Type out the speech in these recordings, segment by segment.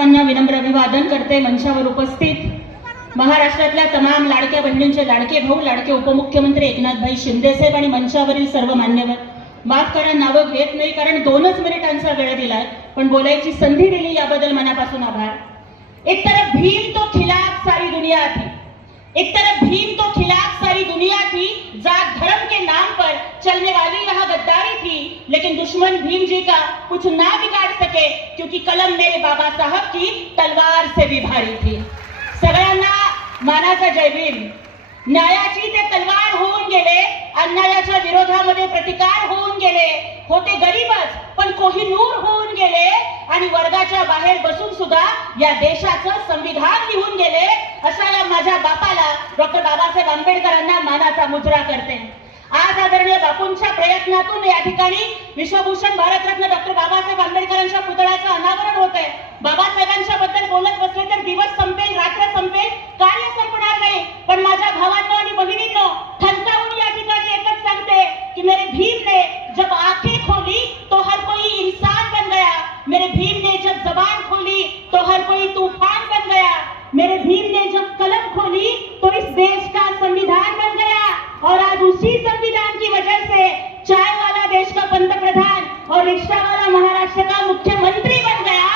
सर्वांना विनम्र अभिवादन करते मंचावर उपस्थित. महाराष्ट्रातल्या तमाम लाडक्या बहिणींचे लाडके भाऊ लाडके उपमुख्यमंत्री एकनाथभाई शिंदेसाहेब आणि मंचावरील सर्व मान्यवर. माफ करा नावं घेत नाही कारण दोनच मिनिटांचा वेळ दिलाय पण बोलायची संधी दिली याबद्दल मनापासून आभार. एक तरफ भीम तो खिलाफ सारी दुनिया थी एक तरफ भीम तो खिलाफ सारी दुनिया थी जात धर्म के नाम पर चलने वाली यहाँ गद्दारी थी लेकिन दुश्मन भीम जी का कुछ ना बिगाड़ सके क्योंकि कलम मेरे बाबा साहब की तलवार से भी भारी थी। सगळ्यांना मानाचा जय भीम। न्यायाची ते तलवार होऊन गेले अन्यायाच्या विरोधामध्ये प्रतिकार होऊन गेले। होते गरीबच पण कोहिनूर होऊन गेले आणि वर्गाच्या बाहेर बसून सुद्धा या देशाचं संविधान लिहून गेले अशा या माझ्या बापाला डॉक्टर बाबासाहेब आंबेडकरांना मानाचा मुजरा करते। बापूंच्या प्रयत्नातून या ठिकाणी विश्वभूषण भारतरत्न डॉक्टर बाबासाहेब आंबेडकरांच्या पुतळ्याचं अनावरण होत आहे. बाबासाहेबांच्या बद्दल बोलत बसले तर दिवस संपेल रात्र संपेल कार्य संपणार नाही. पण माझ्या भावांनो आणि बहिणींनो ठणकावून या ठिकाणी एकच सांगते की मेरे भीम ने जब आंखें खोली तो हर कोई इंसान बन गया. मेरे भीम ने जब जबान खोली तो हर कोई तूफान बन गया मेरे भीम ने जब कलम खोली तो इस देश का संविधान बन गया और आज उसी संविधान की वजह से चाय वाला देश का पंतप्रधान और रिक्शा वाला महाराष्ट्र का मुख्यमंत्री बन गया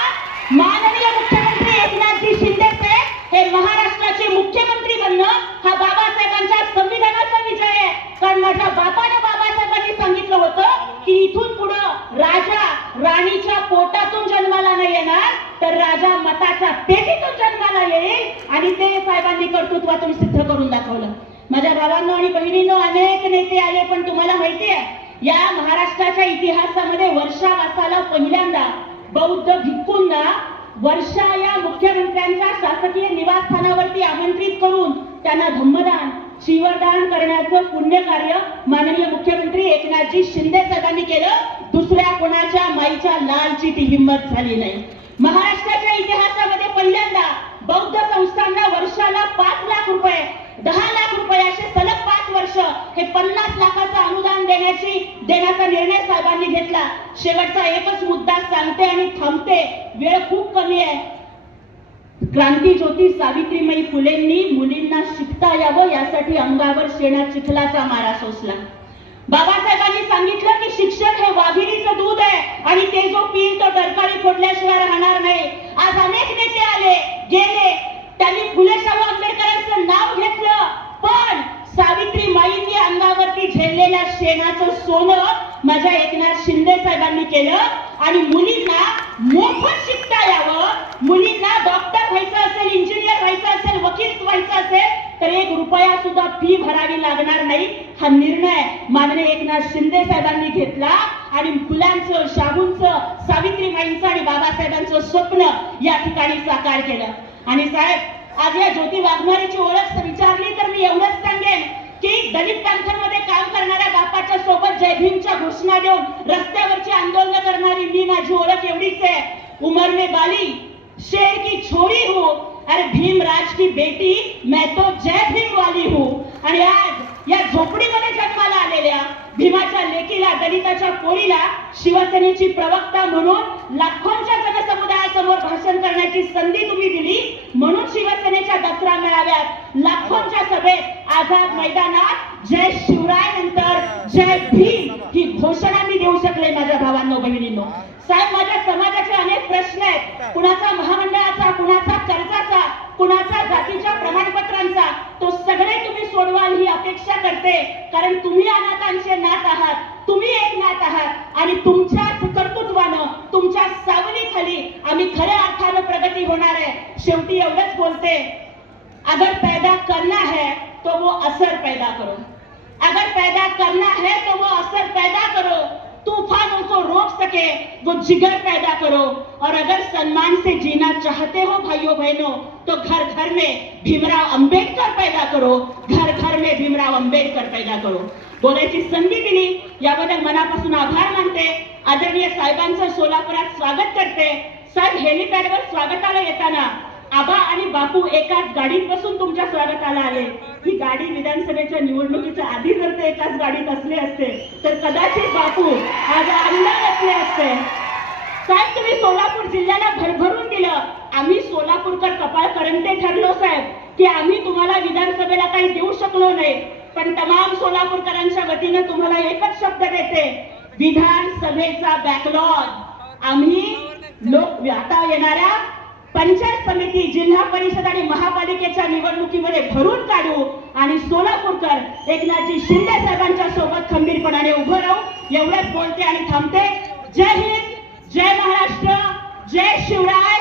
माननीय मुख्यमंत्री एकनाथजी शिंदे से हे महाराष्ट्राचे मुख्यमंत्री बनणं हा बाबासाहेबांच्या संविधानाचा विजय आहे. कारण माझ्या बापाने बाबासाहेबांनी सांगितलं होतं की इथून पुढं राजा राणीच्या पोटातून जन्माला नाही येणार तर राजा मताचा पेटीतून जन्माला येईल आणि ते साहेबांनी कर्तृत्वातून सिद्ध करून दाखवलं. माझ्या भावांनो आणि बहिणींनो अनेक नेते आले पण तुम्हाला माहिती आहे या महाराष्ट्राच्या इतिहासामध्ये वर्षावासाला पहिल्यांदा बौद्ध भिक्खूंना वर्षा या मुख्यमंत्र्यांच्या शासकीय निवासस्थानावरती आमंत्रित करून त्यांना धम्मदान शिवदान करण्याचं पुण्य कार्य माननीय मुख्यमंत्री एकनाथजी शिंदे साहेबांनी केलं. दुसऱ्या कोणाच्या माईच्या लालची ती हिंमत झाली नाही. महाराष्ट्राच्या देण्याचा निर्णय साहेबांनी घेतला शेवटचा एकच मुद्दा सांगते आणि थांबते. वेळ खूप कमी आहे. क्रांती ज्योती सावित्रीबाई फुलेंनी मुलींना शिकता यावं यासाठी अंगावर शेणा चिखलाचा मारा सोसला. बाबासाहेबांनी सांगितलं की शिक्षण हे वाघिणीचं दूध आहे आणि ते जो पिल तो डरकाळी फोडल्याशिवाय राहणार नाही. आज अनेक नेते आले. सोनं माझ्या एकनाथ शिंदे साहेबांनी केलं आणि मुलींना मोफत शिकता यावं. मुलींना डॉक्टर व्हायचं असेल इंजिनियर व्हायचं असेल वकील व्हायचं असेल तर एक रुपया सुद्धा फी भरावी लागणार नाही. हा निर्णय माननीय एकनाथ शिंदे साहेबांनी घेतला आणि फुलांचं शाहूंचं सावित्रीबाईंचं आणि बाबासाहेबांचं स्वप्न या ठिकाणी साकार केलं. आणि साहेब आज या ज्योती वाघमारेची ओळख विचारली तर मी एवढंच सांगेन. की दलित पॅन्थरमध्ये काम करणाऱ्या बापाच्या सोबत जय भीमच्या घोषणा देऊन रस्त्यावरची आंदोलन करणारी मी माझी ओळख एवढीच आहे. उमर में बाली शेर की छोरी हूँ. अरे भीम राज की बेटी मैं तो जय भीम वाली हूँ. आणि आज या झोपडीमध्ये जन्माला आलेल्या भीमाच्या लेकीला दलिताच्या पोरीला शिवसेनेची प्रवक्ता म्हणून लाखोंच्या जनसमुदायासमोर भाषण करण्याची संधी तुम्ही दिली. म्हणून शिवसेनेच्या दसरा मेळाव्यात आझाद मैदानात जय शिवराय नंतर जय भीम ही घोषणा मी देऊ शकले माझ्या भावांनो बहिणींनो. साहेब माझ्या समाजाचे अनेक प्रश्न आहेत. कुणाचा महामंडळाचा कुणाचा कर्जाचा कुणाचा जातीच्या प्रमाणपत्रांचा तो सगळे तुम्ही सोडवाल ही अपेक्षा करते. कारण तुम्ही अनाथांचे नात आहात तुम्ही एक नाथ आहात आणि तुमच्याच कर्तृत्वानं तुमच्या सावलीखाली आम्ही खऱ्या अर्थानं प्रगती होणार आहे शेवटी एवढंच बोलते अगर पैदा करना है तो वो असर पैदा करो। अगर पैदा करना है तो वो असर पैदा करो। तूफानों को रोक सके वो जिगर पैदा करो। और अगर सम्मान से जीना चाहते हो भाइयों बहनों तो घर घर में भीमराव अंबेडकर पैदा करो। घर घर में भीमराव अंबेडकर पैदा करो। बोलायची संधी दिली याबद्दल मनापासून आभार मानते। आदरणीय साहेबांचं सोलापुरात स्वागत करते। साहेब हेलिपॅडवर स्वागताला येताना आबा आणि बापू एकाच गाडीत बसून तुमच्या स्वागताला आले. ही गाडी विधानसभेच्या निवडणुकीच्या आधी जर ते एकाच गाडीत असले असते तर कदाचित बापू आज आमदार असले असते. साहेब तुम्ही सोलापूर जिल्ह्याला भरभरून दिलं. आम्ही सोलापूरकर कपाळ करंटे ठरलो साहेब की आम्ही तुम्हाला विधानसभेला काही देऊ शकलो नाही. पण तमाम सोलापूरकरांच्या वतीने तुम्हाला एकच शब्द देते विधानसभेचा बॅकलॉग आम्ही लोक आता येणाऱ्या पंचायत समिती जिल्हा परिषद आणि महापालिकेच्या निवडणुकीमध्ये भरून काढू आणि सोलापूरकर एकनाथजी शिंदे साहेबांच्या सोबत खंबीरपणाने उभं राहू. एवढंच बोलते आणि थांबते. जय हिंद जय महाराष्ट्र जय शिवराय.